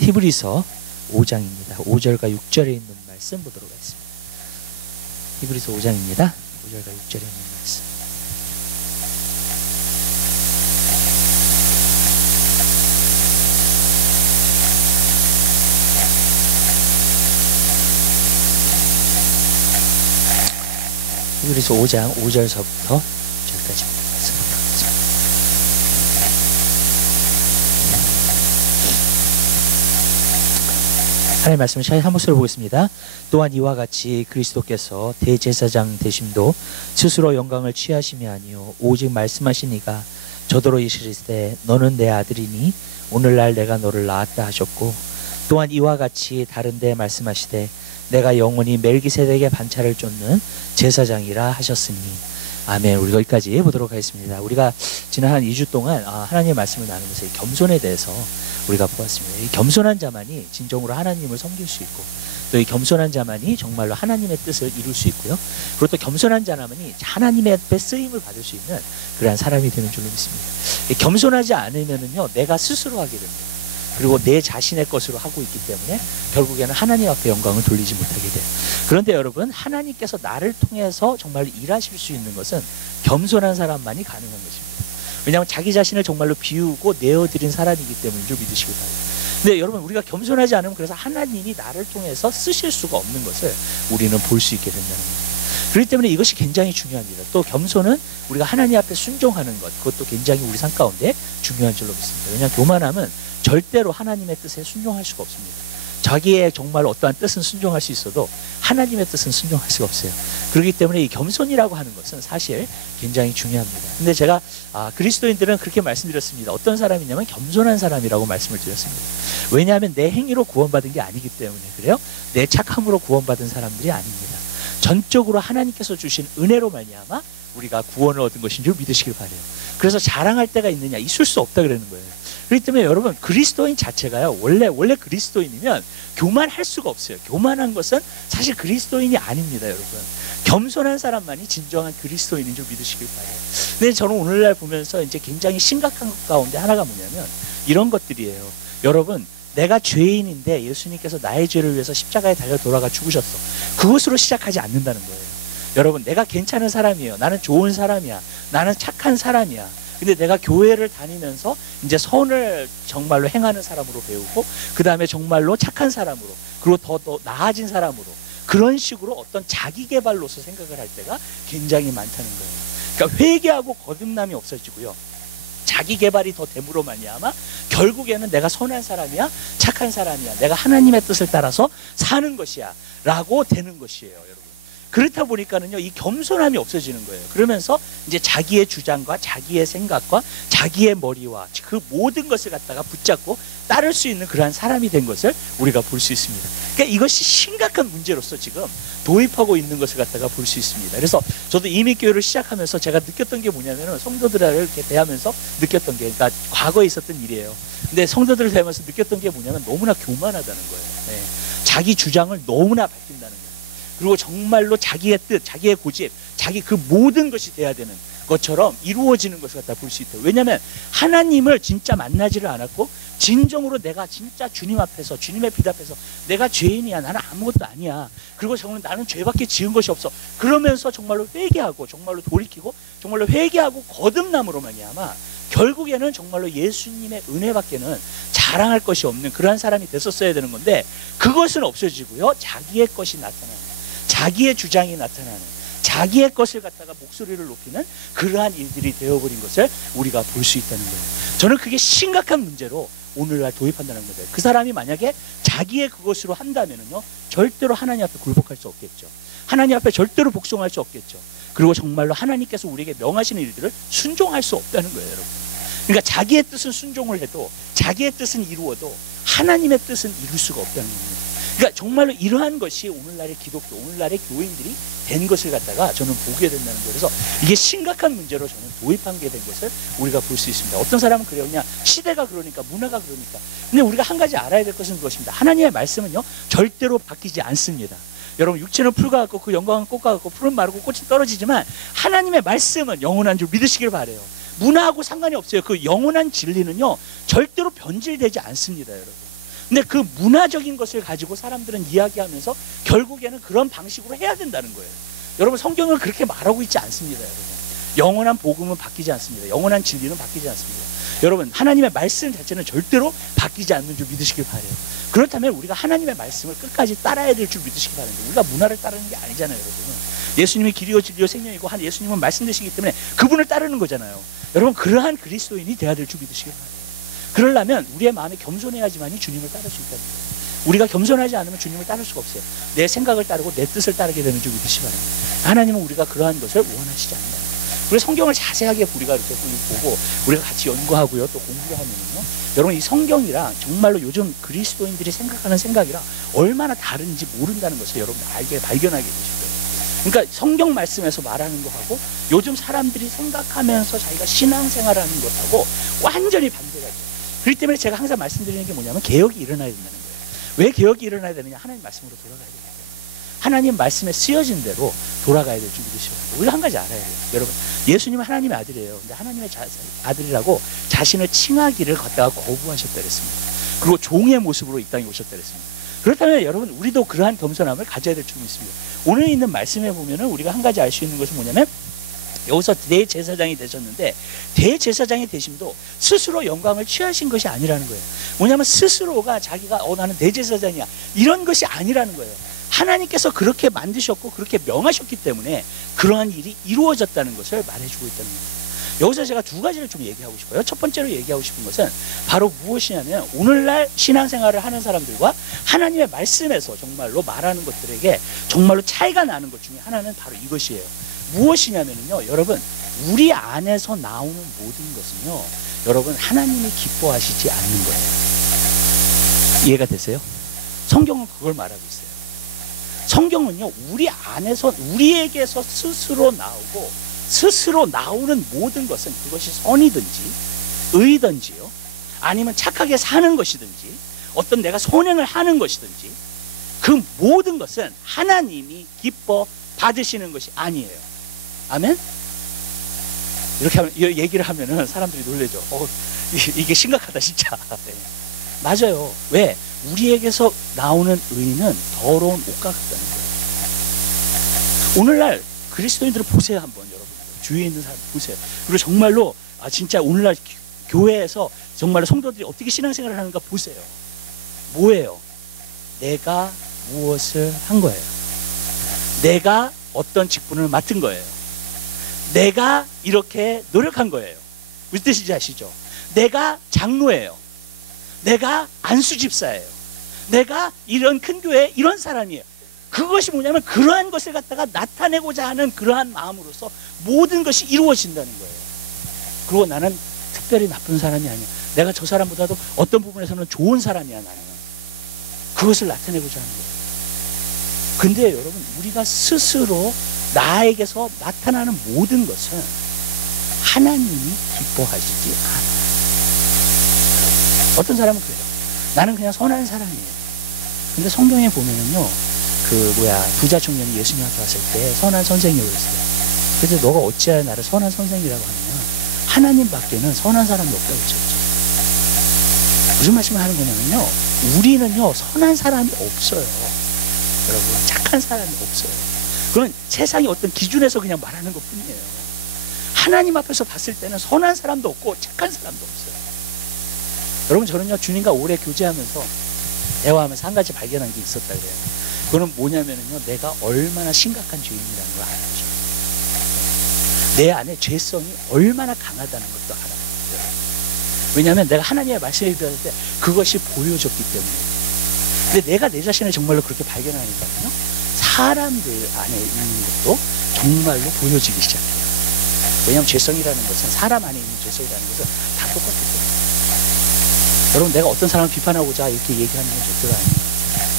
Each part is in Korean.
히브리서 5장입니다. 5절과 6절에 있는 말씀 보도록 하겠습니다. 히브리서 5장입니다. 5절과 6절에 있는 말씀. 히브리서 5장 5절서부터 6절까지 말씀 보도록 하겠습니다. 하나님의 말씀을 한 목소리로 보겠습니다. 또한 이와 같이 그리스도께서 대제사장 되심도 스스로 영광을 취하심이 아니요 오직 말씀하신 이가 저더러 이르시되 너는 내 아들이니 오늘날 내가 너를 낳았다 하셨고, 또한 이와 같이 다른 데 말씀하시되 내가 영원히 멜기세덱의 반차를 쫓는 제사장이라 하셨으니. 아멘. 우리 여기까지 보도록 하겠습니다. 우리가 지난 한 2주 동안 하나님의 말씀을 나누면서 이 겸손에 대해서 우리가 보았습니다. 이 겸손한 자만이 진정으로 하나님을 섬길 수 있고, 또 이 겸손한 자만이 정말로 하나님의 뜻을 이룰 수 있고요. 그리고 또 겸손한 자만이 하나님의 앞에 쓰임을 받을 수 있는 그러한 사람이 되는 줄로 믿습니다. 겸손하지 않으면은요, 내가 스스로 하게 됩니다. 그리고 내 자신의 것으로 하고 있기 때문에 결국에는 하나님 앞에 영광을 돌리지 못하게 돼요. 그런데 여러분, 하나님께서 나를 통해서 정말 일하실 수 있는 것은 겸손한 사람만이 가능한 것입니다. 왜냐하면 자기 자신을 정말로 비우고 내어드린 사람이기 때문인 줄 믿으시기 바랍니다. 근데 여러분, 우리가 겸손하지 않으면 그래서 하나님이 나를 통해서 쓰실 수가 없는 것을 우리는 볼 수 있게 된다는 겁니다. 그렇기 때문에 이것이 굉장히 중요합니다. 또 겸손은 우리가 하나님 앞에 순종하는 것, 그것도 굉장히 우리 삶 가운데 중요한 줄로 믿습니다. 왜냐하면 교만함은 절대로 하나님의 뜻에 순종할 수가 없습니다. 자기의 정말 어떠한 뜻은 순종할 수 있어도 하나님의 뜻은 순종할 수가 없어요. 그렇기 때문에 이 겸손이라고 하는 것은 사실 굉장히 중요합니다. 근데 제가 그리스도인들은 그렇게 말씀드렸습니다. 어떤 사람이냐면 겸손한 사람이라고 말씀을 드렸습니다. 왜냐하면 내 행위로 구원받은 게 아니기 때문에 그래요. 내 착함으로 구원받은 사람들이 아닙니다. 전적으로 하나님께서 주신 은혜로 말미암아 우리가 구원을 얻은 것인 줄 믿으시길 바라요. 그래서 자랑할 때가 있느냐? 있을 수 없다 그러는 거예요. 그렇기 때문에 여러분, 그리스도인 자체가요, 원래 그리스도인이면 교만할 수가 없어요. 교만한 것은 사실 그리스도인이 아닙니다, 여러분. 겸손한 사람만이 진정한 그리스도인인 줄 믿으시길 바라요. 근데 저는 오늘날 보면서 이제 굉장히 심각한 것 가운데 하나가 뭐냐면 이런 것들이에요. 여러분, 내가 죄인인데 예수님께서 나의 죄를 위해서 십자가에 달려 돌아가 죽으셨어. 그것으로 시작하지 않는다는 거예요. 여러분, 내가 괜찮은 사람이에요. 나는 좋은 사람이야. 나는 착한 사람이야. 근데 내가 교회를 다니면서 이제 선을 정말로 행하는 사람으로 배우고, 그 다음에 정말로 착한 사람으로, 그리고 더 나아진 사람으로, 그런 식으로 어떤 자기 개발로서 생각을 할 때가 굉장히 많다는 거예요. 그러니까 회개하고 거듭남이 없어지고요, 자기 개발이 더 됨으로 말미암아 결국에는 내가 선한 사람이야, 착한 사람이야, 내가 하나님의 뜻을 따라서 사는 것이야 라고 되는 것이에요, 여러분. 그렇다 보니까는요, 이 겸손함이 없어지는 거예요. 그러면서 이제 자기의 주장과 자기의 생각과 자기의 머리와 그 모든 것을 갖다가 붙잡고 따를 수 있는 그러한 사람이 된 것을 우리가 볼 수 있습니다. 그러니까 이것이 심각한 문제로서 지금 도입하고 있는 것을 갖다가 볼 수 있습니다. 그래서 저도 이민교회를 시작하면서 제가 느꼈던 게 뭐냐면은, 성도들을 이렇게 대하면서 느꼈던 게, 그러니까 과거에 있었던 일이에요. 근데 성도들을 대하면서 느꼈던 게 뭐냐면 너무나 교만하다는 거예요. 네. 자기 주장을 너무나 밝힌다는 거예요. 그리고 정말로 자기의 뜻, 자기의 고집, 자기 그 모든 것이 돼야 되는 것처럼 이루어지는 것을 갖다 볼 수 있대요. 왜냐하면 하나님을 진짜 만나지를 않았고, 진정으로 내가 진짜 주님 앞에서, 주님의 빛 앞에서 내가 죄인이야, 나는 아무것도 아니야, 그리고 정말 나는 죄밖에 지은 것이 없어, 그러면서 정말로 회개하고 정말로 돌이키고 정말로 회개하고 거듭남으로 말미암아 결국에는 정말로 예수님의 은혜밖에는 자랑할 것이 없는 그러한 사람이 됐었어야 되는 건데, 그것은 없어지고요, 자기의 것이 나타나는, 자기의 주장이 나타나는, 자기의 것을 갖다가 목소리를 높이는 그러한 일들이 되어버린 것을 우리가 볼 수 있다는 거예요. 저는 그게 심각한 문제로 오늘날 도입한다는 거예요. 그 사람이 만약에 자기의 그것으로 한다면은요, 절대로 하나님 앞에 굴복할 수 없겠죠. 하나님 앞에 절대로 복종할 수 없겠죠. 그리고 정말로 하나님께서 우리에게 명하시는 일들을 순종할 수 없다는 거예요, 여러분. 그러니까 자기의 뜻은 순종을 해도, 자기의 뜻은 이루어도 하나님의 뜻은 이룰 수가 없다는 겁니다. 그러니까 정말로 이러한 것이 오늘날의 기독교, 오늘날의 교인들이 된 것을 갖다가 저는 보게 된다는 거예요. 그래서 이게 심각한 문제로 저는 도입하게 된 것을 우리가 볼 수 있습니다. 어떤 사람은 그래요. 그냥 시대가 그러니까, 문화가 그러니까. 근데 우리가 한 가지 알아야 될 것은 그것입니다. 하나님의 말씀은요, 절대로 바뀌지 않습니다. 여러분, 육체는 풀과 같고 그 영광은 꽃과 같고 풀은 마르고 꽃이 떨어지지만 하나님의 말씀은 영원한 줄 믿으시길 바라요. 문화하고 상관이 없어요. 그 영원한 진리는요 절대로 변질되지 않습니다, 여러분. 근데 그 문화적인 것을 가지고 사람들은 이야기하면서 결국에는 그런 방식으로 해야 된다는 거예요. 여러분, 성경은 그렇게 말하고 있지 않습니다, 여러분. 영원한 복음은 바뀌지 않습니다. 영원한 진리는 바뀌지 않습니다. 여러분, 하나님의 말씀 자체는 절대로 바뀌지 않는 줄 믿으시길 바라요. 그렇다면 우리가 하나님의 말씀을 끝까지 따라야 될 줄 믿으시길 바랍니다. 우리가 문화를 따르는 게 아니잖아요, 여러분. 예수님이 길이요 진리요 생명이고 한 예수님은 말씀 되시기 때문에 그분을 따르는 거잖아요. 여러분, 그러한 그리스도인이 돼야 될 줄 믿으시길 바라요. 그러려면 우리의 마음이 겸손해야지만이 주님을 따를 수 있다는 거예요. 우리가 겸손하지 않으면 주님을 따를 수가 없어요. 내 생각을 따르고 내 뜻을 따르게 되는 줄 믿으시기 바랍니다. 하나님은 우리가 그러한 것을 원하시지 않는다는 거예요. 우리 성경을 자세하게 우리가 이렇게 보고 우리가 같이 연구하고요, 또 공부를 하면요, 여러분, 이 성경이랑 정말로 요즘 그리스도인들이 생각하는 생각이랑 얼마나 다른지 모른다는 것을 여러분 발견하게 되실 거예요. 그러니까 성경 말씀에서 말하는 거하고 요즘 사람들이 생각하면서 자기가 신앙생활하는 것하고 완전히 반대가 돼요. 그렇기 때문에 제가 항상 말씀드리는 게 뭐냐면 개혁이 일어나야 된다는 거예요. 왜 개혁이 일어나야 되느냐? 하나님 말씀으로 돌아가야 되기 때문에. 하나님 말씀에 쓰여진 대로 돌아가야 될 줄 믿으시고, 우리가 한 가지 알아야 돼요. 여러분, 예수님은 하나님의 아들이에요. 근데 하나님의 아들이라고 자신을 칭하기를 갖다가 거부하셨다 그랬습니다. 그리고 종의 모습으로 이 땅에 오셨다 그랬습니다. 그렇다면 여러분, 우리도 그러한 겸손함을 가져야 될 줄 믿습니다. 오늘 있는 말씀에 보면은 우리가 한 가지 알 수 있는 것은 뭐냐면, 여기서 대제사장이 되셨는데 대제사장이 되심도 스스로 영광을 취하신 것이 아니라는 거예요. 뭐냐면 스스로가 자기가 나는 대제사장이야 이런 것이 아니라는 거예요. 하나님께서 그렇게 만드셨고 그렇게 명하셨기 때문에 그러한 일이 이루어졌다는 것을 말해주고 있다는 거예요. 여기서 제가 두 가지를 좀 얘기하고 싶어요. 첫 번째로 얘기하고 싶은 것은 바로 무엇이냐면, 오늘날 신앙생활을 하는 사람들과 하나님의 말씀에서 정말로 말하는 것들에게 정말로 차이가 나는 것 중에 하나는 바로 이것이에요. 무엇이냐면요, 여러분, 우리 안에서 나오는 모든 것은요, 여러분, 하나님이 기뻐하시지 않는 거예요. 이해가 되세요? 성경은 그걸 말하고 있어요. 성경은요, 우리 안에서, 우리에게서 스스로 나오고 스스로 나오는 모든 것은, 그것이 선이든지 의든지요, 아니면 착하게 사는 것이든지 어떤 내가 선행을 하는 것이든지, 그 모든 것은 하나님이 기뻐 받으시는 것이 아니에요. 아멘? 이렇게 하면, 얘기를 하면은 사람들이 놀라죠. 이게 심각하다, 진짜. 네. 맞아요. 왜? 우리에게서 나오는 의는 더러운 옷과 같다는 거예요. 오늘날 그리스도인들을 보세요, 한번 여러분. 주위에 있는 사람 보세요. 그리고 정말로 진짜 오늘날 교회에서 정말로 성도들이 어떻게 신앙생활을 하는가 보세요. 뭐예요? 내가 무엇을 한 거예요. 내가 어떤 직분을 맡은 거예요. 내가 이렇게 노력한 거예요. 무슨 뜻인지 아시죠? 내가 장로예요. 내가 안수집사예요. 내가 이런 큰 교회에 이런 사람이에요. 그것이 뭐냐면, 그러한 것을 갖다가 나타내고자 하는 그러한 마음으로서 모든 것이 이루어진다는 거예요. 그리고 나는 특별히 나쁜 사람이 아니야. 내가 저 사람보다도 어떤 부분에서는 좋은 사람이야, 나는. 그것을 나타내고자 하는 거예요. 근데 여러분, 우리가 스스로 나에게서 나타나는 모든 것은 하나님이 기뻐하시지 않아요. 어떤 사람은 그래요. 나는 그냥 선한 사람이에요. 근데 성경에 보면은요, 부자 청년이 예수님 앞에 왔을 때 선한 선생이라고 했어요. 그래서 너가 어찌하여 나를 선한 선생이라고 하느냐? 하나님 밖에는 선한 사람이 없다고 했죠. 무슨 말씀을 하는 거냐면요, 우리는요, 선한 사람이 없어요. 여러분, 착한 사람이 없어요. 그건 세상의 어떤 기준에서 그냥 말하는 것 뿐이에요. 하나님 앞에서 봤을 때는 선한 사람도 없고 착한 사람도 없어요. 여러분, 저는요, 주님과 오래 교제하면서 대화하면서 한 가지 발견한 게 있었다 그래요. 그거는 뭐냐면요, 내가 얼마나 심각한 죄인이라는 걸 알아요. 내 안에 죄성이 얼마나 강하다는 것도 알아요. 왜냐하면 내가 하나님의 말씀을 들었을 때 그것이 보여졌기 때문에. 근데 내가 내 자신을 정말로 그렇게 발견하니까요, 사람들 안에 있는 것도 정말로 보여지기 시작해요. 왜냐하면 죄성이라는 것은, 사람 안에 있는 죄성이라는 것은 다 똑같기 때문에. 여러분, 내가 어떤 사람을 비판하고자 이렇게 얘기하는 건 절대로 아니에요.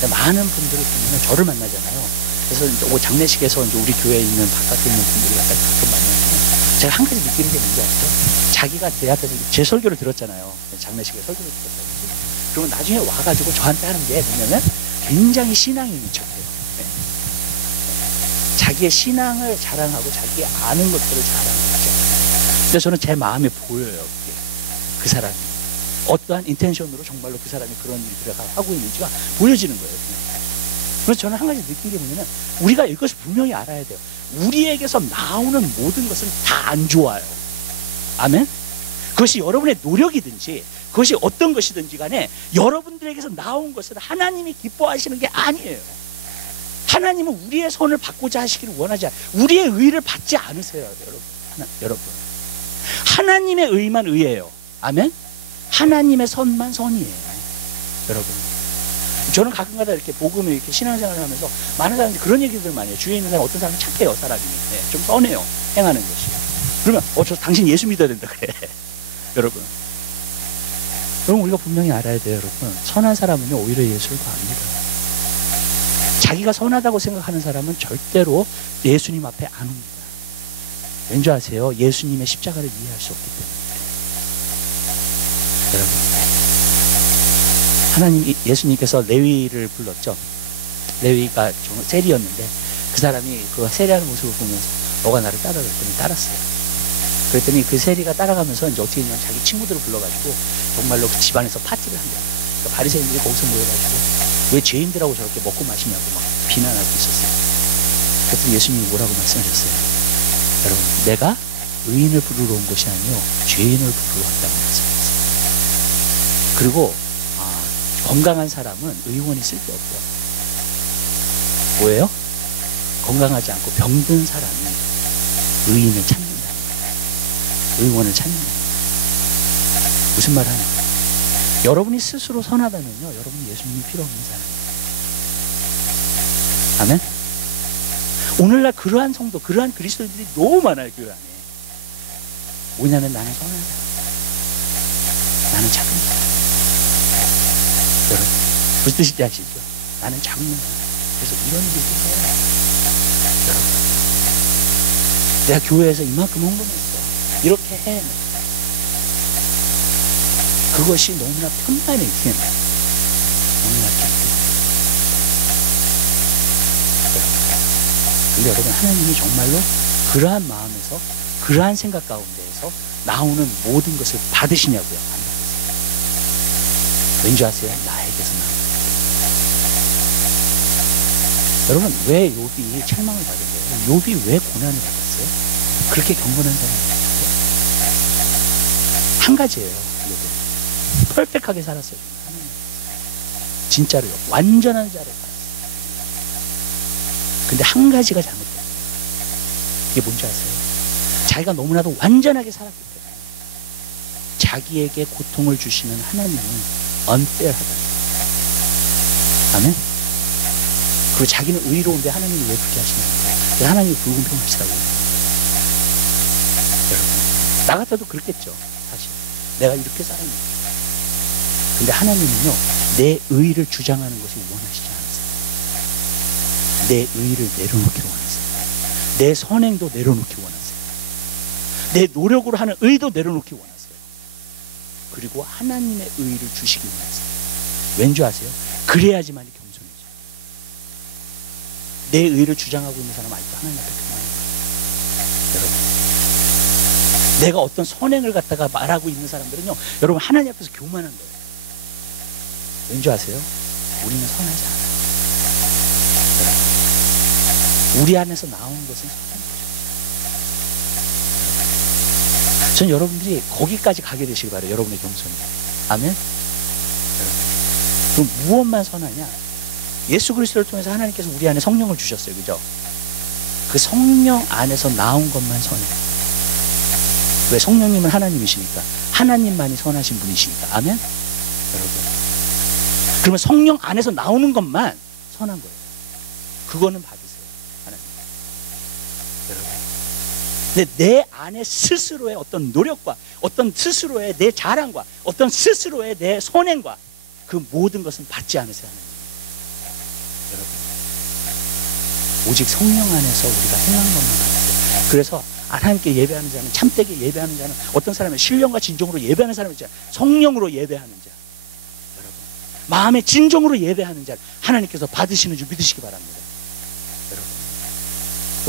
많은 분들이 보면 저를 만나잖아요. 그래서 이제 장례식에서 이제 우리 교회에 있는 바깥에 있는 분들이 가끔 만나면 제가 한 가지 느끼는 게 뭔지 아세요? 자기가 내 앞에서 제 설교를 들었잖아요. 장례식에 설교를 들었어요. 그러면 나중에 와가지고 저한테 하는 게 뭐냐면, 굉장히 신앙이 미쳤대요. 네. 자기의 신앙을 자랑하고 자기의 아는 것들을 자랑하죠. 근데 저는 제 마음에 보여요. 그게. 그 사람이 어떠한 인텐션으로 정말로 그 사람이 그런 일들을 하고 있는지가 보여지는 거예요. 그냥. 그래서 저는 한 가지 느낀 게 뭐냐면 우리가 이것을 분명히 알아야 돼요. 우리에게서 나오는 모든 것은 다 안 좋아요. 아멘? 그것이 여러분의 노력이든지 그것이 어떤 것이든지 간에 여러분들에게서 나온 것은 하나님이 기뻐하시는 게 아니에요. 하나님은 우리의 선을 받고자 하시기를 원하지 않아요. 우리의 의를 받지 않으세요. 여러분. 하나님의 의만 의예요. 아멘? 하나님의 선만 선이에요. 여러분. 저는 가끔가다 이렇게 복음을 이렇게 신앙생활을 하면서 많은 사람들이 그런 얘기들을 많이 해요. 주위에 있는 사람 어떤 사람은 착해요. 사람이. 네, 좀 써내요. 행하는 것이. 그러면 저 당신 예수 믿어야 된다 그래. 여러분. 그럼 우리가 분명히 알아야 돼요. 여러분. 선한 사람은요 오히려 예수를 구합니다. 자기가 선하다고 생각하는 사람은 절대로 예수님 앞에 안 옵니다. 왠지 아세요? 예수님의 십자가를 이해할 수 없기 때문에. 여러분, 하나님, 예수님께서 레위를 불렀죠. 레위가 좀 세리였는데 그 사람이 그 세리하는 모습을 보면서 너가 나를 따라라 그랬더니 따랐어요. 그랬더니 그 세리가 따라가면서 이제 어떻게 했냐면 자기 친구들을 불러가지고 정말로 그 집안에서 파티를 한 거예요. 그러니까 바리새인들이 거기서 모여가지고 왜 죄인들하고 저렇게 먹고 마시냐고 막 비난하고 있었어요. 그랬더니 예수님이 뭐라고 말씀하셨어요? 여러분, 내가 의인을 부르러 온 것이 아니요 죄인을 부르러 왔다고 말씀하셨어요. 그리고 건강한 사람은 의원이 쓸데없다. 뭐예요? 건강하지 않고 병든 사람이 의인을 찾는다. 의원을 찾는다. 무슨 말 하는 거예요? 여러분이 스스로 선하다면요 여러분이 예수님이 필요 없는 사람이에요. 아멘? 오늘날 그러한 성도, 그러한 그리스도인들이 너무 많아요. 교회 안에. 뭐냐면 나는 선하다. 나는 작은 자. 여러분 무슨 뜻인지 아시죠? 나는 작은 자. 그래서 이런 일도 해요. 여러분 내가 교회에서 이만큼 헌금했어. 이렇게 해. 그것이 너무나 편만의 힘. 너무나 기쁨. 근데 여러분 하나님이 정말로 그러한 마음에서 그러한 생각 가운데에서 나오는 모든 것을 받으시냐고요? 안 받으세요. 왠지 아세요? 나에게서 나옵니다. 여러분 왜 욥이 책망을 받은 거예요? 욥이 왜 고난을 받았어요? 그렇게 경건한 사람이었어요? 한 가지예요. 욥은 퍼펙트하게 살았어요. 진짜로요. 완전한 자를 살았어요. 근데 한 가지가 잘못됐어요. 그게 뭔지 아세요? 자기가 너무나도 완전하게 살았기 때문에 자기에게 고통을 주시는 하나님은 unfair하다. 아멘? 그리고 자기는 의로운데 하나님이 왜 그렇게 하시냐는 거예요. 하나님이 불공평하시다고 얘기해요. 여러분, 나 같아도 그렇겠죠. 사실 내가 이렇게 살았는데. 근데 하나님은요 내 의를 주장하는 것을 원하시지 않으세요. 내 의를 내려놓기 원하세요. 내 선행도 내려놓기 원하세요. 내 노력으로 하는 의도 내려놓기 원하세요. 그리고 하나님의 의를 주시기 원하세요. 왠지 아세요? 그래야지만이 겸손해져요. 내 의를 주장하고 있는 사람 아직도 하나님 앞에 교만해요. 여러분, 내가 어떤 선행을 갖다가 말하고 있는 사람들은요 여러분 하나님 앞에서 교만한 거예요. 왠지 아세요? 우리는 선하지 않아요. 여러분, 우리 안에서 나온 것은 선한 거죠. 전 여러분들이 거기까지 가게 되시기 바라요. 여러분의 겸손이. 아멘? 여러분, 그럼 무엇만 선하냐? 예수 그리스도를 통해서 하나님께서 우리 안에 성령을 주셨어요. 그죠? 그 성령 안에서 나온 것만 선해요. 왜? 성령님은 하나님이시니까. 하나님만이 선하신 분이시니까. 아멘? 여러분, 그러면 성령 안에서 나오는 것만 선한 거예요. 그거는 받으세요. 하나님. 여러분, 근데 내 안에 스스로의 어떤 노력과 어떤 스스로의 내 자랑과 어떤 스스로의 내 선행과 그 모든 것은 받지 않으세요. 하나님. 여러분, 오직 성령 안에서 우리가 행한 것만 받으세요. 그래서 하나님께 예배하는 자는, 참되게 예배하는 자는, 어떤 사람은 신령과 진정으로 예배하는 사람이 있잖아요. 성령으로 예배하는 자, 여러분, 마음의 진정으로 예배하는 자를 하나님께서 받으시는 줄 믿으시기 바랍니다. 여러분,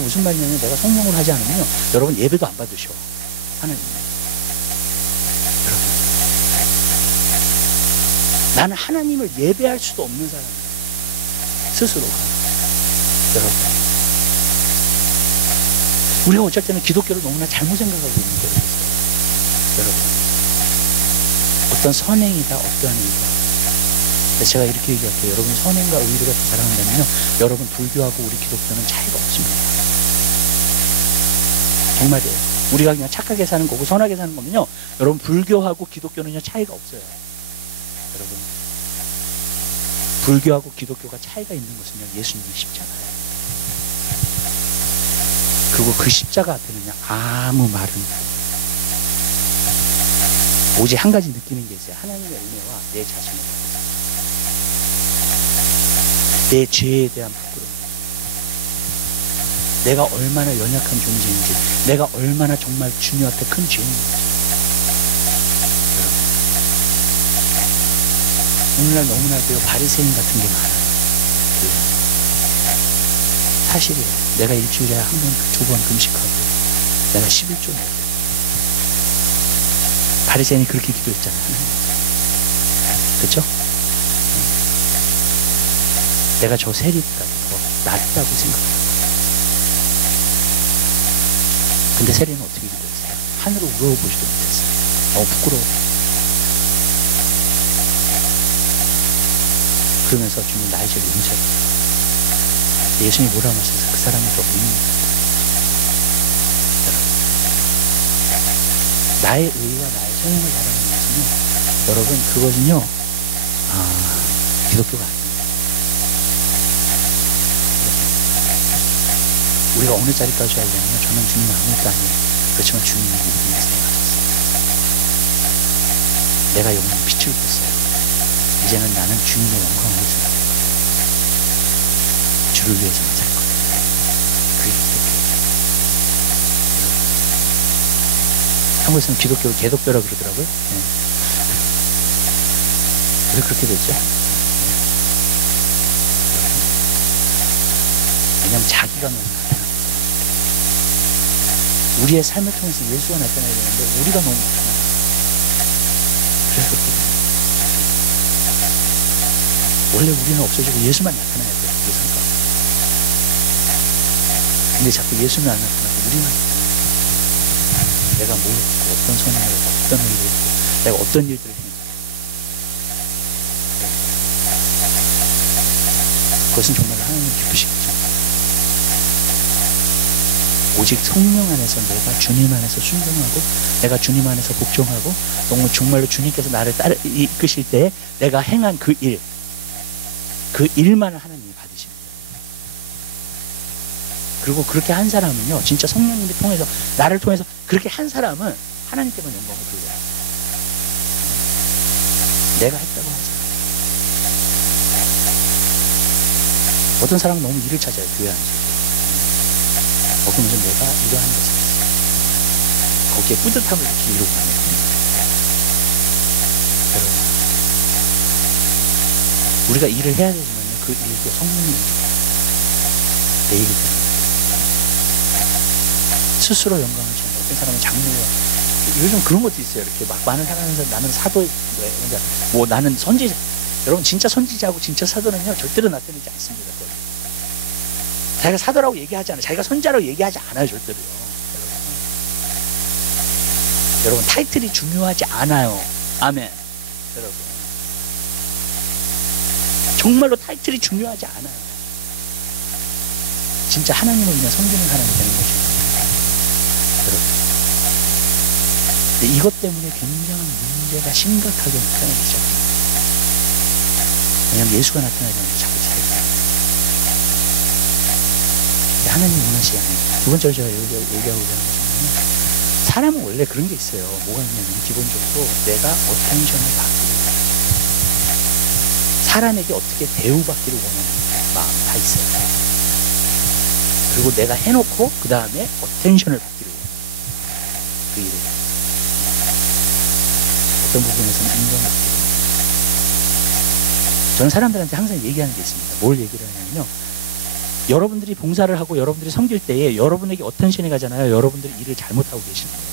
무슨 말이냐면 내가 성령으로 하지 않으면 여러분 예배도 안 받으셔. 하나님. 여러분, 나는 하나님을 예배할 수도 없는 사람이에요. 스스로가. 여러분, 우리가 어쩔 때는 기독교를 너무나 잘못 생각하고 있는 거예요. 여러분, 어떤 선행이다, 어떠한 의다. 제가 이렇게 얘기할게요. 여러분, 선행과 의를 갖다 자랑한다면요, 여러분 불교하고 우리 기독교는 차이가 없습니다. 정말이에요. 우리가 그냥 착하게 사는 거고 선하게 사는 거면요, 여러분 불교하고 기독교는요 차이가 없어요. 여러분, 불교하고 기독교가 차이가 있는 것은요, 예수님의 십자가예요. 그리고 그 십자가 앞에는요 아무 말은 오직 한 가지 느끼는 게 있어요. 하나님의 은혜와 내 자신의 부끄러움, 내 죄에 대한 부끄러움, 내가 얼마나 연약한 존재인지, 내가 얼마나 정말 주님 앞에 큰 죄인인지. 여러분, 오늘날 너무나도 바리새인 같은 게 많아요. 사실이에요. 내가 일주일에 한 번, 두 번 금식하고 내가 11조 내고, 바리새인이 그렇게 기도했잖아요. 그렇죠? 내가 저 세리보다 더 낫다고 생각해요. 근데 세리는 어떻게 기도했어요? 하늘을 우러보지도 못했어요. 너무 부끄러워. 그러면서 주님 나의 죄를 용서해. 예수님이 뭐라 하셨어요? 그 사람이 더 의인이다. 나의 의와 나의 선행을 바라는 것은요, 여러분, 그것은요 기독교가 아닙니다. 우리가 어느 자리까지 하려면요, 저는 주님 아무것도 아니에요. 그렇지만 주님이 모든 것을 행하셨어요. 내가 영원히 빛을 뺐어요. 이제는 나는 주님의 영광을 위해서 살 거예요. 주를 위해서만 살 거예요. 그게 기독교예요. 한국에서는 기독교를 개독교라고 그러더라고요. 네. 왜 그렇게 됐죠? 왜냐하면 자기가 너무 나타나요. 우리의 삶을 통해서 예수가 나타나야 되는데 우리가 너무 나타나요. 그래서 그렇게 돼요. 원래 우리는 없어지고 예수만 나타나야 돼요. 그 생각. 근데 자꾸 예수는 안 나타나고 우리만 나타나요. 내가 뭘 했고, 어떤 선행을 했고, 어떤 일을 했고, 내가 어떤 일들을 했고, 그것은 정말 하나님 기쁘신 거죠. 오직 성령 안에서 내가 주님 안에서 순종하고, 내가 주님 안에서 복종하고, 정말로 주님께서 나를 따라 이끄실 때 내가 행한 그 일만을 하나님이 받으십니다. 그리고 그렇게 한 사람은요, 진짜 성령님이 통해서, 나를 통해서 그렇게 한 사람은 하나님께만 영광을 돌려요. 내가 했다고 하잖아요. 어떤 사람은 너무 일을 찾아요, 교회 안에서. 그러면서 내가 이러한 것을 했어. 거기에 뿌듯함을 이렇게 이루고 가는 겁니다. 여러분, 우리가 일을 해야 되지만요, 그 일도 성령이 일이에요. 내 일이 되는 거예요. 스스로 영광을 찾는 어떤 사람은 장로와, 요즘 그런 것도 있어요. 이렇게 막 많은 사람에서 나는 사도, 뭐 나는 선지자. 여러분, 진짜 선지자하고 진짜 사도는요, 절대로 나타내지 않습니다. 그걸. 자기가 사도라고 얘기하지 않아요. 자기가 선지자라고 얘기하지 않아요, 절대로요. 여러분, 타이틀이 중요하지 않아요. 아멘. 여러분, 정말로 타이틀이 중요하지 않아요. 진짜 하나님을 그냥 섬기는 사람이 되는 것입니다. 여러분, 근데 이것 때문에 굉장한 문제가 심각하게 나타나기 시작합니다. 왜냐하면 예수가 나타나자마자 자꾸 살아요. 하나님 원하시지 않아요. 두 번째로 제가 얘기하고자 하는 것은, 사람은 원래 그런 게 있어요. 뭐가 있냐면, 기본적으로 내가 어텐션을 받기를 원해요. 사람에게 어떻게 대우받기를 원하는 마음 다 있어요. 그리고 내가 해놓고 그 다음에 어텐션을 받기를 원해요. 그 일에 어떤 부분에서는 인정받기를 원해요. 저는 사람들한테 항상 얘기하는 게 있습니다. 뭘 얘기를 하냐면요, 여러분들이 봉사를 하고 여러분들이 섬길 때에 여러분에게 어텐션이 가잖아요. 여러분들이 일을 잘못하고 계시는 거예요.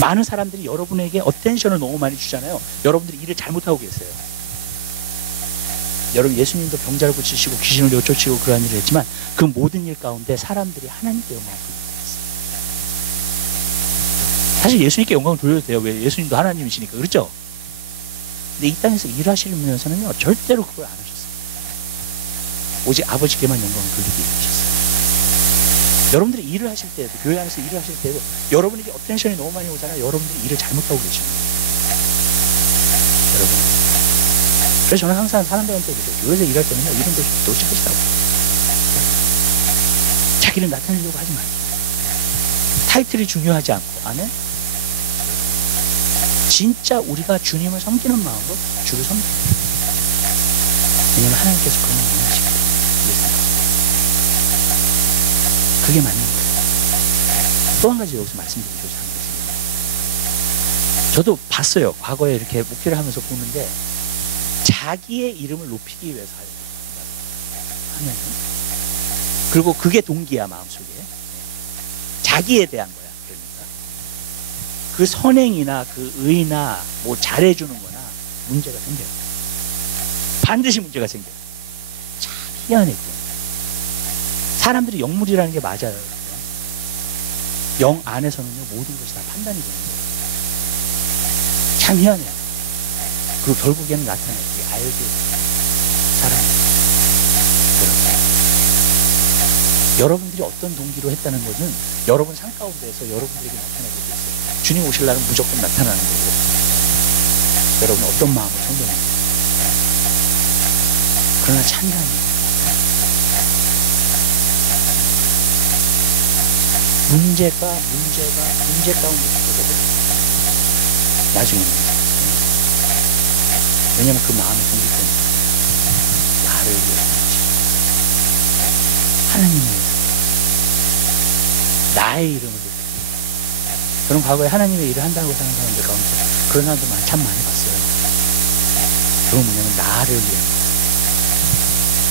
많은 사람들이 여러분에게 어텐션을 너무 많이 주잖아요. 여러분들이 일을 잘못하고 계세요. 여러분 예수님도 병자를 고치시고 귀신을 내쫓으시고 그러한 일을 했지만 그 모든 일 가운데 사람들이 하나님께 영광을 돌렸어요. 사실 예수님께 영광을 돌려도 돼요. 왜? 예수님도 하나님이시니까. 그렇죠? 근데 이 땅에서 일하시면서는요 절대로 그걸 안 하셨어요. 오직 아버지께만 영광을 돌리기 위해 하셨어요. 여러분들이 일을 하실 때에도, 교회 안에서 일을 하실 때에도 여러분에게 어텐션이 너무 많이 오잖아요. 여러분들이 일을 잘못하고 계시는 거예요. 여러분. 그래서 저는 항상 사람들한테 그래요. 교회에서 일할 때는요 이런 거 놓치시라고. 자기를 나타내려고 하지 말고. 타이틀이 중요하지 않고, 아멘? 진짜 우리가 주님을 섬기는 마음으로 주를 섬기는 거예요. 왜냐면 하나님께서 그런 걸 원하시거든요. 그게 맞는 거예요. 또 한 가지 여기서 말씀드리고자 하는 것입니다. 저도 봤어요. 과거에 이렇게 목회를 하면서 보는데 자기의 이름을 높이기 위해서 하는 그리고 그게 동기야 마음속에. 자기에 대한 거야. 그러니까 그 선행이나 그 의나 뭐 잘해주는 거나 문제가 생겨요. 반드시 문제가 생겨요. 참 희한해. 사람들이 영물이라는 게 맞아요. 영 안에서는요 모든 것이 다 판단이 되는 거예요. 참 희한해요. 그리고 결국에는 나타나요. 알게 사람. 여러분들이 어떤 동기로 했다는 것은 여러분 삶 가운데에서 여러분들에게 나타나게 돼 있어요. 주님 오실라면 무조건 나타나는 거고, 여러분 어떤 마음으로 성경합니다. 그러나 참 희한해요. 문제 가운데 있어서 나중에는 왜냐하면 그 마음의 동기 때문에 나를 위해서 하나님을 위해서 나의 이름을 높이기. 저는 과거에 하나님의 일을 한다고 사는 사람들 가운데 그런 사람들 참 많이 봤어요. 그건 뭐냐면 나를 위한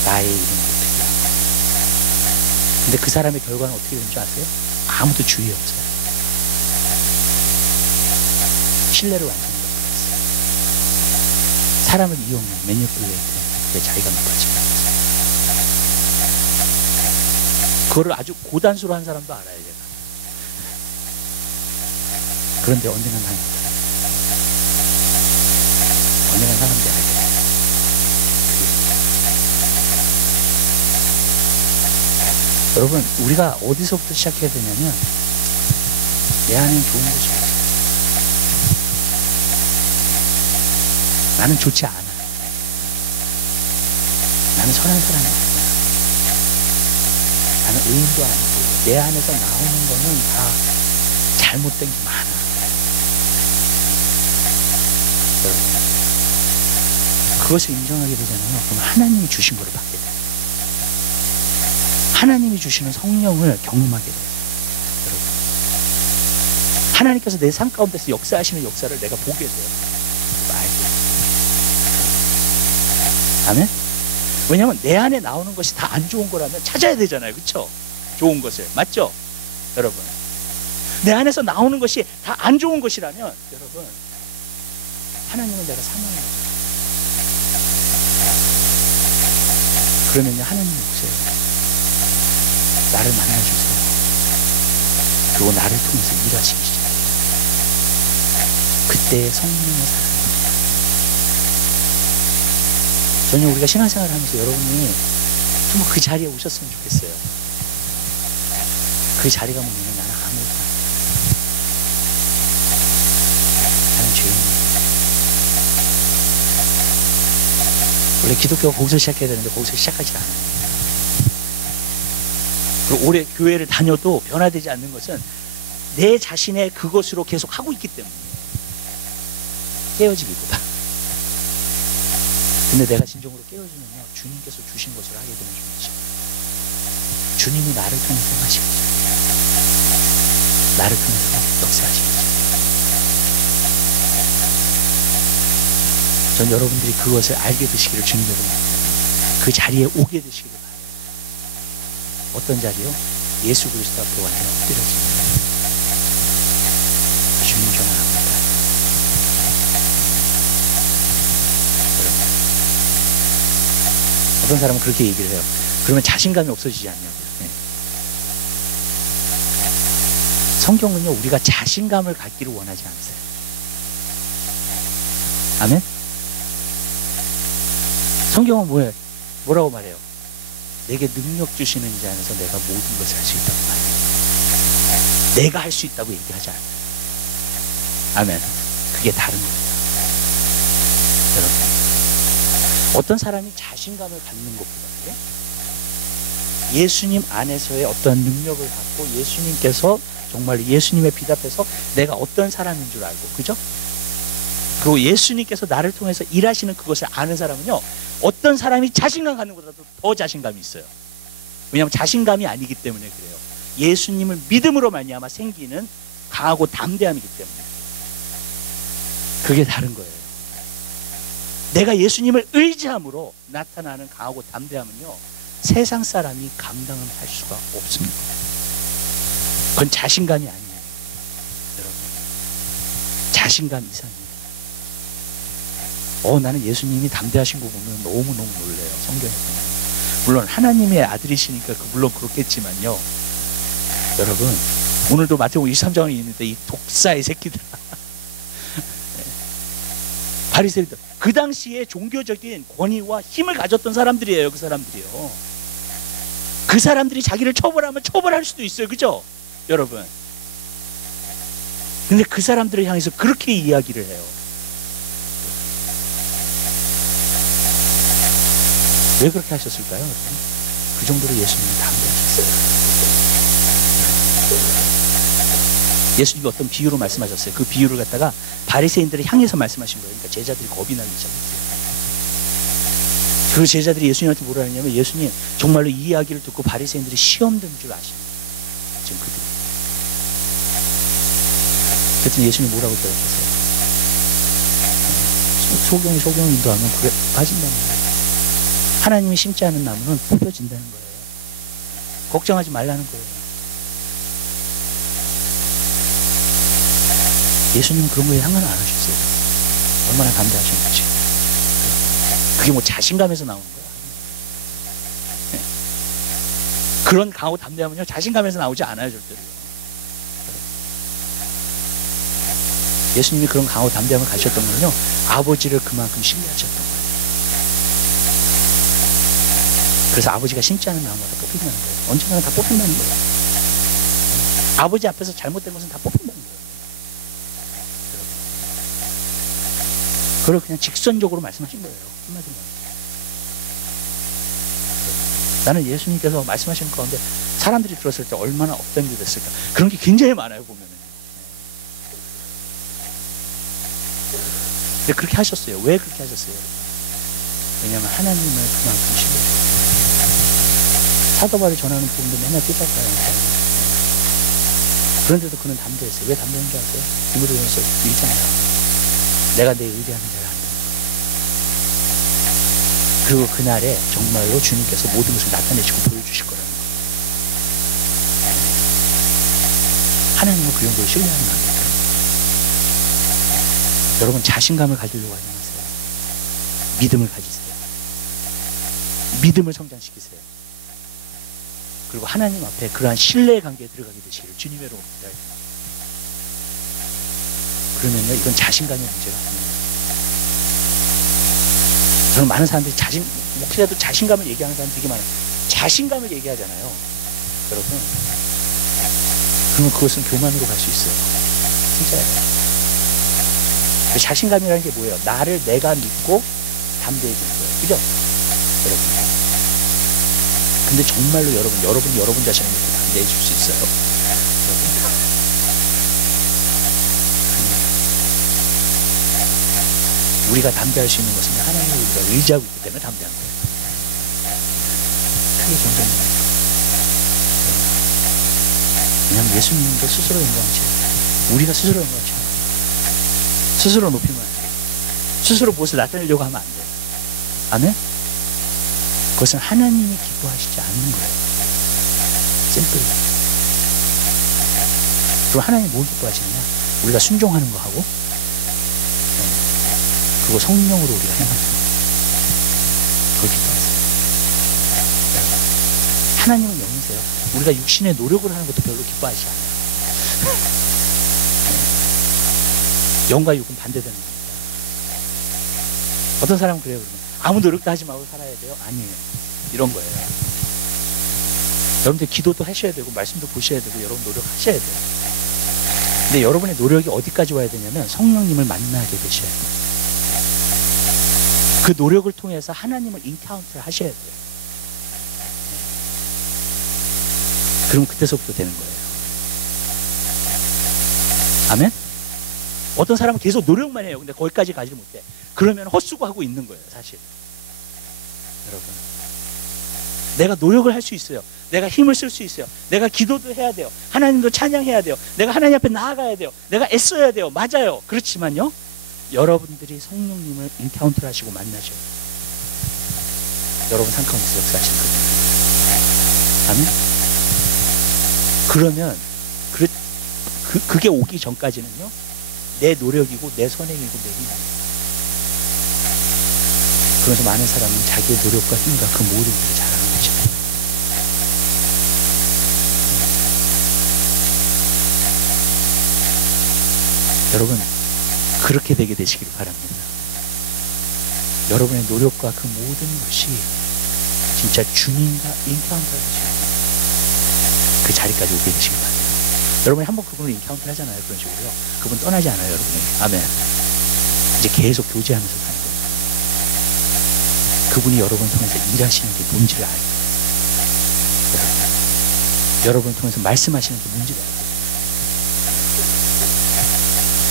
나의 이름을 높이기. 근데 그 사람의 결과는 어떻게 되는 줄 아세요? 아무도 주의에 없어요. 신뢰를 완전히 잃어버렸어요. 사람을 이용해 매니플레이트 자기가 높아지고 있어요. 그거를 아주 고단수로 한 사람도 알아요. 제가. 그런데 언젠간 다 언젠간 사람들이 알게 돼요. 여러분 우리가 어디서부터 시작해야 되냐면 내 안에 좋은 것이 없어. 나는 좋지 않아. 나는 선한 사람이 아니야. 나는 의인도 아니고 내 안에서 나오는 거는 다 잘못된 게 많아. 여러분 그것을 인정하게 되잖아요. 그럼 하나님이 주신 거를 받게 돼요. 하나님이 주시는 성령을 경험하게 돼요. 여러분 하나님께서 내 삶 가운데서 역사하시는 역사를 내가 보게 돼요. 알게 돼요. 아멘? 왜냐하면 내 안에 나오는 것이 다 안 좋은 거라면 찾아야 되잖아요. 그렇죠? 좋은 것을. 맞죠? 여러분 내 안에서 나오는 것이 다 안 좋은 것이라면 여러분 하나님을 내가 사랑해야 돼요. 그러면요 하나님이 오세요. 나를 만나주세요. 그리고 나를 통해서 일하시기 시작해요. 그때의 성령의 사랑입니다. 저는 우리가 신앙생활을 하면서 여러분이 좀 그 자리에 오셨으면 좋겠어요. 그 자리가 뭐냐면 나는 아무것도 아니야. 나는 죄인이야. 원래 기독교가 거기서 시작해야 되는데 거기서 시작하지 않아요. 그리고 오래 교회를 다녀도 변화되지 않는 것은 내 자신의 그것으로 계속 하고 있기 때문이에요. 깨어지기보다. 근데 내가 진정으로 깨어지면요 주님께서 주신 것을 하게 되는 중이죠. 주님이 나를 통해서 하시겠죠. 나를 통해서 역사하시겠죠. 전 여러분들이 그것을 알게 되시기를 주님으로 그 자리에 오게 되시기를 바랍니다. 어떤 자리요? 예수 그리스도 앞에 완전히 엎드려집니다. 주님 저 어떤 사람은 그렇게 얘기를 해요. 그러면 자신감이 없어지지 않냐고요. 네. 성경은요, 우리가 자신감을 갖기를 원하지 않으세요. 아멘? 성경은 뭐라고 말해요? 내게 능력 주시는 자 안에서 내가 모든 것을 할 수 있다고 말해요. 내가 할 수 있다고 얘기하지 않아요. 아멘. 그게 다른 거예요. 여러분, 어떤 사람이 자신감을 갖는 것보다요, 예수님 안에서의 어떤 능력을 갖고 예수님께서 정말 예수님의 빛 앞에서 내가 어떤 사람인 줄 알고, 그죠? 그리고 예수님께서 나를 통해서 일하시는 그것을 아는 사람은요, 어떤 사람이 자신감 갖는 것보다도 더 자신감이 있어요. 왜냐하면 자신감이 아니기 때문에 그래요. 예수님을 믿음으로 말미암아 생기는 강하고 담대함이기 때문에. 그게 다른 거예요. 내가 예수님을 의지함으로 나타나는 강하고 담대함은요, 세상 사람이 감당을 할 수가 없습니다. 그건 자신감이 아니에요. 여러분, 자신감 이상이에요. 나는 예수님이 담대하신 거 보면 너무너무 놀래요. 성경에서. 물론 하나님의 아들이시니까 물론 그렇겠지만요, 여러분, 오늘도 마태복음 23장에 있는데 이 독사의 새끼들, 바리새인들, 그 당시에 종교적인 권위와 힘을 가졌던 사람들이에요. 그 사람들이요. 그 사람들이 자기를 처벌하면 처벌할 수도 있어요. 그죠? 여러분. 근데 그 사람들을 향해서 그렇게 이야기를 해요. 왜 그렇게 하셨을까요? 여러분? 그 정도로 예수님은 담대하셨어요. 예수님이 어떤 비유로 말씀하셨어요. 그 비유를 갖다가 바리새인들을 향해서 말씀하신 거예요. 그러니까 제자들이 겁이 나기 시작했어요. 그 제자들이 예수님한테 뭐라 하냐면, 예수님 정말로 이 이야기를 듣고 바리새인들이 시험 든 줄 아시는 지금 그들이. 그랬더니 예수님 뭐라고 대답하세요? 소경이 인도하면 그래 빠진다는 거예요. 하나님이 심지 않은 나무는 뽑혀진다는 거예요. 걱정하지 말라는 거예요. 예수님은 그런 거에 상관 안 하셨어요. 얼마나 담대하셨는지. 그게 뭐 자신감에서 나오는 거야. 네. 그런 강하고 담대함은요, 자신감에서 나오지 않아요, 절대로. 예수님이 그런 강하고 담대함을 가셨던 건요, 아버지를 그만큼 신뢰하셨던 거예요. 그래서 아버지가 심지 않은 나무가 다 뽑힌다는 거예요. 언젠가는 다 뽑힌다는 거예요. 아버지 앞에서 잘못된 것은 다 뽑힌다는 거예요. 그걸 그냥 직선적으로 말씀하신 거예요. 한마디로. 나는 예수님께서 말씀하신 가운데 사람들이 들었을 때 얼마나 업된게 됐을까. 그런 게 굉장히 많아요, 보면은. 근데 그렇게 하셨어요. 왜 그렇게 하셨어요, 여러분? 왜냐하면 하나님을 그만큼 신뢰해요. 사도 바울이 전하는 복음도 맨날 삐딱봐요. 그런데도 그는 담대했어요. 왜 담대한 줄 아세요? 디모데전서 읽잖아요. 내가 내 의뢰하는 자를 안 된다. 그리고 그날에 정말로 주님께서 모든 것을 나타내시고 보여주실 거라는 거예요. 하나님은 그 정도로 신뢰하는 관계예요. 여러분, 자신감을 가지려고 하지 마세요. 믿음을 가지세요. 믿음을 성장시키세요. 그리고 하나님 앞에 그러한 신뢰의 관계에 들어가게 되시기를 주님으로 기다립니다. 그러면요, 이건 자신감의 문제가 아니에요. 저는 많은 사람들이 목소리라도 자신감을 얘기하는 사람이 되게 많아요. 자신감을 얘기하잖아요, 여러분. 그러면 그것은 교만으로 갈 수 있어요. 진짜예요. 자신감이라는 게 뭐예요? 나를 내가 믿고 담대해지는 거예요. 그죠? 여러분. 근데 정말로 여러분이 여러분 자신을 믿고 담대해질 수 있어요. 여러분. 우리가 담대할 수 있는 것은 하나님을 우리가 의지하고 있기 때문에 담대한 거예요. 그게 정답입니다. 왜냐하면 예수님도 스스로 영광치 않아요. 우리가 스스로 영광치 않아요. 스스로 높이면 안 돼요. 스스로 무엇을 나타내려고 하면 안 돼요. 아멘? 그것은 하나님이 기뻐하시지 않는 거예요. 심플히. 그리고 하나님이 뭘 기뻐하시느냐? 우리가 순종하는 거 하고, 그리고 성령으로 우리가 행하는 거. 그걸 기뻐하세요. 우리가 육신의 노력을 하는 것도 별로 기뻐하지 않아요. 영과 육은 반대되는 겁니다. 어떤 사람은 그래요. 그러면 아무 노력도 하지 말고 살아야 돼요? 아니에요. 이런 거예요. 여러분들 기도도 하셔야 되고 말씀도 보셔야 되고 여러분 노력하셔야 돼요. 근데 여러분의 노력이 어디까지 와야 되냐면 성령님을 만나게 되셔야 돼요. 그 노력을 통해서 하나님을 인카운트를 하셔야 돼요. 그럼 그때서부터 되는 거예요. 아멘? 어떤 사람은 계속 노력만 해요. 근데 거기까지 가지 못해. 그러면 헛수고하고 있는 거예요, 사실. 여러분. 내가 노력을 할 수 있어요. 내가 힘을 쓸 수 있어요. 내가 기도도 해야 돼요. 하나님도 찬양해야 돼요. 내가 하나님 앞에 나아가야 돼요. 내가 애써야 돼요. 맞아요. 그렇지만요. 여러분들이 성령님을 인카운트를 하시고 만나셔야 돼요. 여러분 삶 가운데서 역사하시는 거예요. 아멘? 그러면 그게 오기 전까지는요. 내 노력이고 내 선행이고 내 힘이에요. 그래서 많은 사람은 자기의 노력과 힘과 그 모든 것을 잘하는 거죠. 여러분 그렇게 되게 되시길 바랍니다. 여러분의 노력과 그 모든 것이 진짜 주님과 인카운트를 하시는 그 자리까지 오게 되시길 바랍니다. 여러분이 한번 그분을 인카운트 하잖아요. 그런 식으로요. 그분 떠나지 않아요. 여러분이. 아멘. 이제 계속 교제하면서 사는 거예요. 그분이 여러분 통해서 일하시는 게 뭔지를 알고 여러분을 통해서 말씀하시는 게 뭔지를 알고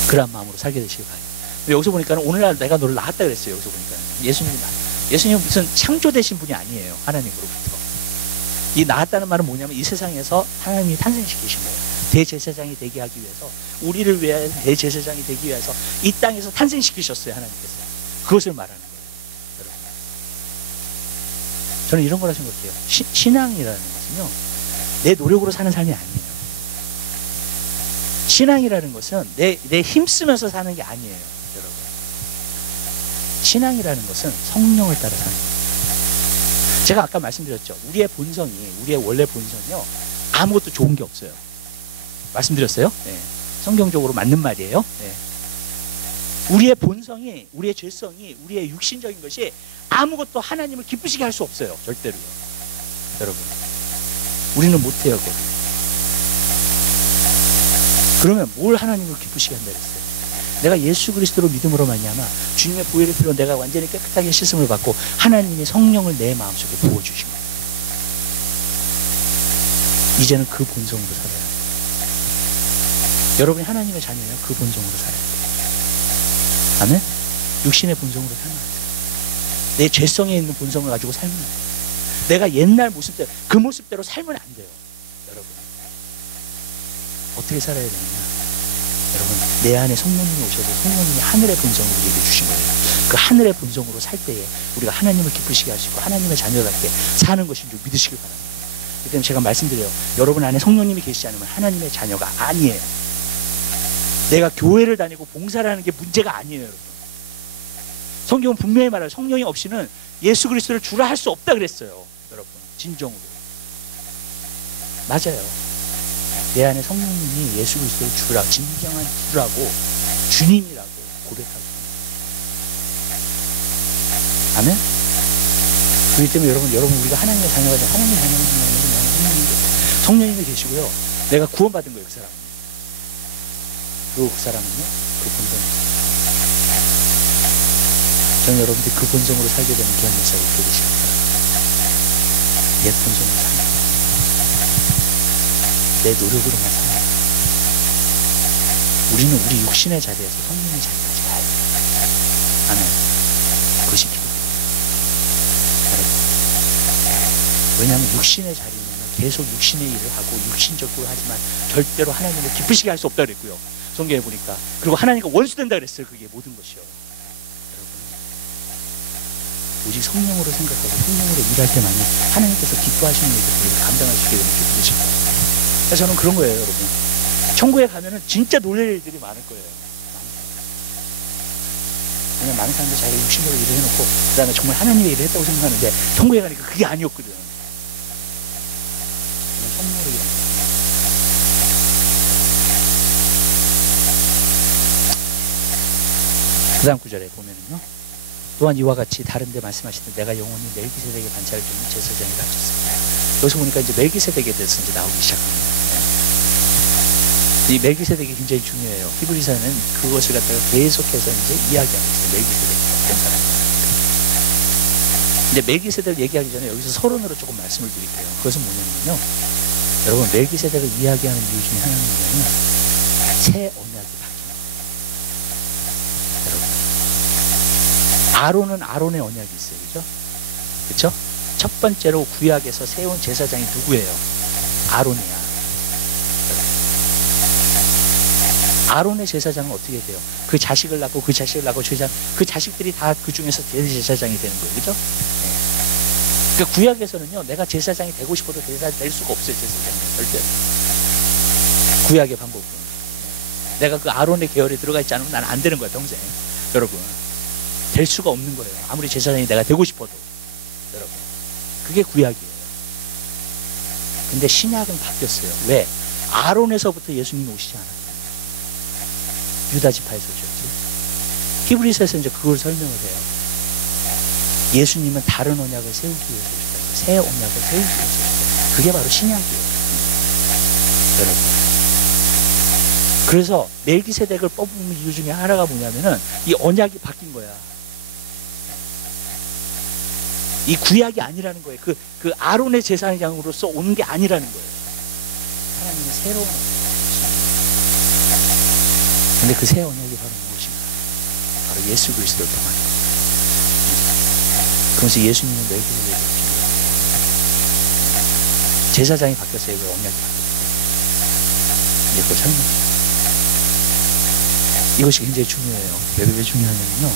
그런 마음으로 살게 되시길 바랍니다. 여기서 보니까 오늘날 내가 너를 낳았다 그랬어요. 여기서 보니까 예수님은 무슨 창조되신 분이 아니에요. 하나님으로부터. 이 낳았다는 말은 뭐냐면 이 세상에서 하나님이 탄생시키신 거예요. 대제사장이 되게 하기 위해서, 우리를 위해 대제사장이 되기 위해서 이 땅에서 탄생시키셨어요. 하나님께서. 그것을 말하는 거예요. 여러분. 저는 이런 거라 생각해요. 신앙이라는 것은요, 내 노력으로 사는 삶이 아니에요. 신앙이라는 것은 내 힘쓰면서 사는 게 아니에요. 여러분. 신앙이라는 것은 성령을 따라 사는 거예요. 제가 아까 말씀드렸죠. 우리의 원래 본성이요, 아무것도 좋은 게 없어요. 말씀드렸어요? 네. 성경적으로 맞는 말이에요. 네. 우리의 본성이, 우리의 죄성이, 우리의 육신적인 것이 아무것도 하나님을 기쁘시게 할 수 없어요. 절대로요. 여러분. 우리는 못해요, 거기. 그러면 뭘 하나님을 기쁘시게 한다 그랬어요? 내가 예수 그리스도로 믿음으로 말미암아 주님의 보혈의 피로 내가 완전히 깨끗하게 씻음을 받고 하나님이 성령을 내 마음속에 부어주신 거예요. 이제는 그 본성으로 살아야 돼요. 여러분이 하나님의 자녀예요. 그 본성으로 살아야 돼요. 아멘? 육신의 본성으로 살면 안 돼요. 내 죄성에 있는 본성을 가지고 살면 안 돼요. 내가 옛날 모습대로, 그 모습대로 살면 안 돼요. 여러분. 어떻게 살아야 되느냐? 여러분, 내 안에 성령님이 오셔서 성령님이 하늘의 본성을 우리에게 주신 거예요. 그 하늘의 본성으로 살 때에 우리가 하나님을 기쁘시게 하시고 하나님의 자녀답게 사는 것인 줄 믿으시길 바랍니다. 그렇기 때문에 제가 말씀드려요. 여러분 안에 성령님이 계시지 않으면 하나님의 자녀가 아니에요. 내가 교회를 다니고 봉사를 하는 게 문제가 아니에요. 여러분. 성경은 분명히 말해요. 성령이 없이는 예수 그리스도를 주라 할 수 없다 그랬어요. 여러분, 진정으로. 맞아요. 내 안에 성령님이 예수 그리스도를 주라, 진정한 주라고, 주님이라고 고백하고. 아멘? 그렇기 때문에 여러분 우리가 하나님의 자녀가 되면 하나님의 자녀는 성령님이 계시고요. 내가 구원받은 거예요, 그 사람은. 그리고 그 사람은요, 그 본성이에요. 저는 여러분들이 그 본성으로 살게 되는 귀한 역사가 있게 되시길 바랍니다. 옛 본성으로 살면 내 노력으로만 살면 우리는 우리 육신의 자리에서 성령의 자리까지 가야 돼요. 아멘. 그것이 기도입니다. 왜냐하면 육신의 자리는 계속 육신의 일을 하고 육신적으로 하지만 절대로 하나님을 기쁘시게 할 수 없다 그랬고요. 성경에 보니까. 그리고 하나님과 원수된다 그랬어요. 그게 모든 것이요. 여러분, 오직 성령으로 생각하고 성령으로 일할 때만이 하나님께서 기뻐하시는 일을 우리가 감당할 수 있게 되는 줄 믿으십니다. 그래서 저는 그런 거예요, 여러분. 천국에 가면은 진짜 놀랄 일들이 많을 거예요. 왜냐면 많은 사람들이 자기가 육신으로 일을 해놓고 그 다음에 정말 하나님의 일을 했다고 생각하는데 천국에 가니까 그게 아니었거든. 성령으로 그 다음 구절에 보면은요, 또한 이와 같이 다른 데 말씀하시되 내가 영원히 멜기세덱의 반차를 주는 제사장이라 하셨습니다. 여기서 보니까 이제 멜기세덱에 대해서 이제 나오기 시작합니다. 이 멜기세덱이 굉장히 중요해요. 히브리서는 그것을 갖다가 계속해서 이제 이야기하고 있어요. 멜기세덱이 어떤 사람이냐. 근데 멜기세덱을 얘기하기 전에 여기서 서론으로 조금 말씀을 드릴게요. 그것은 뭐냐면요, 여러분 멜기세덱을 이야기하는 이유 중에 하나는 뭐냐면 새 언약이 바뀝니다. 여러분 아론은 아론의 언약이 있어요. 그죠? 그쵸? 첫 번째로 구약에서 세운 제사장이 누구예요? 아론이야. 아론의 제사장은 어떻게 돼요? 그 자식을 낳고 그 자식을 낳고 그 자식들이 다 그 중에서 제사장이 되는 거예요. 그죠? 네. 그러니까 구약에서는요, 내가 제사장이 되고 싶어도 제사장이 될 수가 없어요. 제사장이 절대로. 구약의 방법은. 내가 그 아론의 계열에 들어가 있지 않으면 나는 안 되는 거야, 평생. 여러분. 될 수가 없는 거예요. 아무리 제사장이 내가 되고 싶어도. 여러분. 그게 구약이에요. 근데 신약은 바뀌었어요. 왜? 아론에서부터 예수님이 오시지 않았어요. 유다 지파에서 오셨지. 히브리서에서 이제 그걸 설명을 해요. 예수님은 다른 언약을 세우기 위해서 오셨다. 새 언약을 세우기 위해서 오셨다. 그게 바로 신약이에요. 여러분. 그래서 멜기세덱을 뽑은 이유 중에 하나가 뭐냐면은 이 언약이 바뀐 거야. 이 구약이 아니라는 거예요. 그 아론의 제사장으로서 오는 게 아니라는 거예요. 하나님의 새로운 언약. 근데 그 새 언약이 바로 무엇인가? 바로 예수 그리스도를 통한 것. 그러면서 예수님은 멜기세덱을 필요해요. 제사장이 바뀌었어요. 왜 언약이 바뀌었어요? 이제 그걸 설명해요. 이것이 굉장히 중요해요. 왜 중요하냐면요,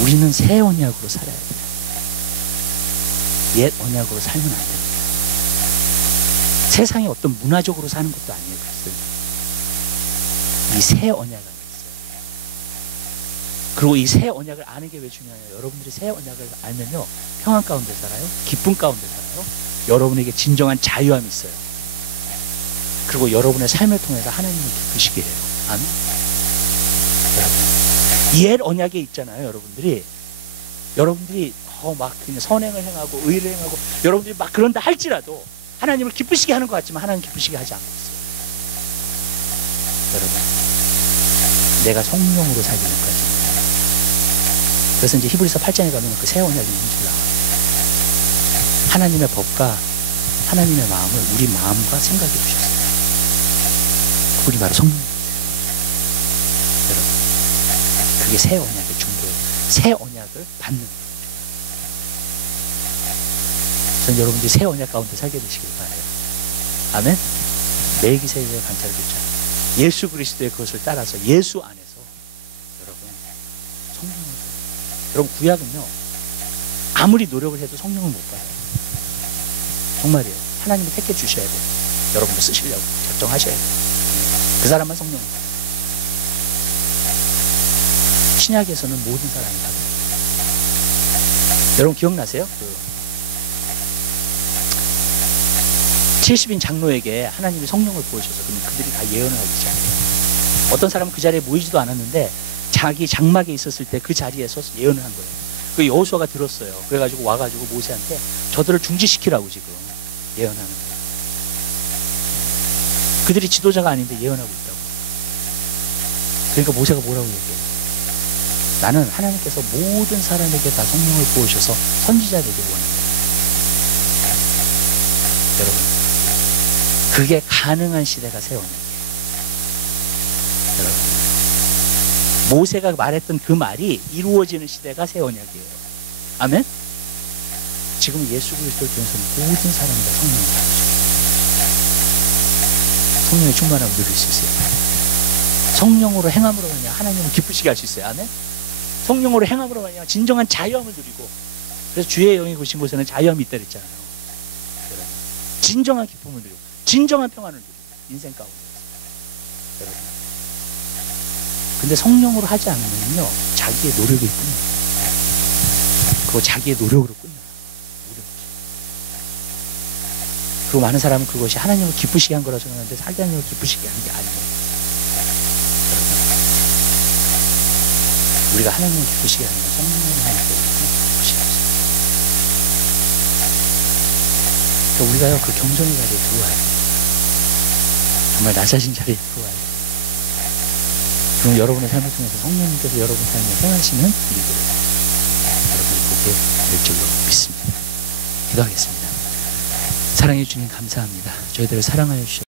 우리는 새 언약으로 살아야 돼요. 옛 언약으로 살면 안 됩니다. 세상에 어떤 문화적으로 사는 것도 아니에요. 그리스도는. 이 새 언약을 알았어요. 그리고 이 새 언약을 아는 게 왜 중요하냐? 여러분들이 새 언약을 알면요, 평안 가운데 살아요. 기쁨 가운데 살아요. 여러분에게 진정한 자유함이 있어요. 그리고 여러분의 삶을 통해서 하나님을 기쁘시게 해요. 아멘. 여러분, 옛 언약에 있잖아요. 여러분들이 더 막 그냥 선행을 행하고 의를 행하고 여러분들이 막 그런다 할지라도 하나님을 기쁘시게 하는 것 같지만 하나님 기쁘시게 하지 않고 있어요. 여러분, 내가 성령으로 살기 전까지. 그래서 이제 히브리서 8장에 가면 그 새 언약이 있는 줄 나와요. 하나님의 법과 하나님의 마음을 우리 마음과 생각해 주셨어요. 그분이 바로 성령이세요. 여러분, 그게 새 언약의 중도예요. 새 언약을 받는 거예요. 전 여러분들이 새 언약 가운데 살게 되시길 바라요. 아멘. 멜기세덱의 관찰을 듣자. 예수 그리스도의 그것을 따라서 예수 안에서 여러분 성령을 받아요. 여러분 구약은요, 아무리 노력을 해도 성령을 못 받아요. 정말이에요. 하나님이 택해 주셔야 돼요. 여러분을 쓰시려고 결정하셔야 돼요. 그 사람만 성령을 받아요. 신약에서는 모든 사람이 받아요. 여러분 기억나세요? 70인 장로에게 하나님이 성령을 부으셔서 그들이 다 예언을 하기 시작해요. 어떤 사람은 그 자리에 모이지도 않았는데 자기 장막에 있었을 때 그 자리에 서서 예언을 한 거예요. 그 여호수아가 들었어요. 그래가지고 와가지고 모세한테 저들을 중지시키라고 지금 예언하는 거예요. 그들이 지도자가 아닌데 예언하고 있다고. 그러니까 모세가 뭐라고 얘기해요? 나는 하나님께서 모든 사람에게 다 성령을 부으셔서 선지자 되길 원합니다. 여러분, 그게 가능한 시대가 새 언약이에요. 여러분, 모세가 말했던 그 말이 이루어지는 시대가 새 언약이에요. 아멘? 지금 예수 그리스도를 통해서 모든 사람이 다 성령을 받으셔요. 성령의 충만함을 누릴 수 있어요. 성령으로 행함으로 말미암아 하나님을 기쁘시게 할 수 있어요. 아멘? 성령으로 행함으로 말미암아 진정한 자유함을 누리고, 그래서 주의 영이 계신 곳에는 자유함이 있다 그랬잖아요. 여러분, 진정한 기쁨을 누리고 진정한 평안을 누리고 인생 가운데. 여러분, 근데 성령으로 하지 않으면요, 자기의 노력이 끝나요. 그거 자기의 노력으로 끝나요. 노력. 그리고 많은 사람은 그것이 하나님을 기쁘시게 한 거라 생각하는데 하나님을 기쁘시게 한 게 아니에요. 여러분, 우리가 하나님을 기쁘시게 하는 건 성령을 하나님께 기쁘시게 하죠. 그러니까 우리가요, 그 경전의 자리에 들어와야 돼요. 정말 낮아진 자리에 들어와야 돼요. 그럼 여러분의 삶을 통해서 성령님께서 여러분 삶에 행하시는 일들을 여러분이 보게 될 줄로 믿습니다. 기도하겠습니다. 사랑해 주님 감사합니다. 저희들을 사랑하여 주셔서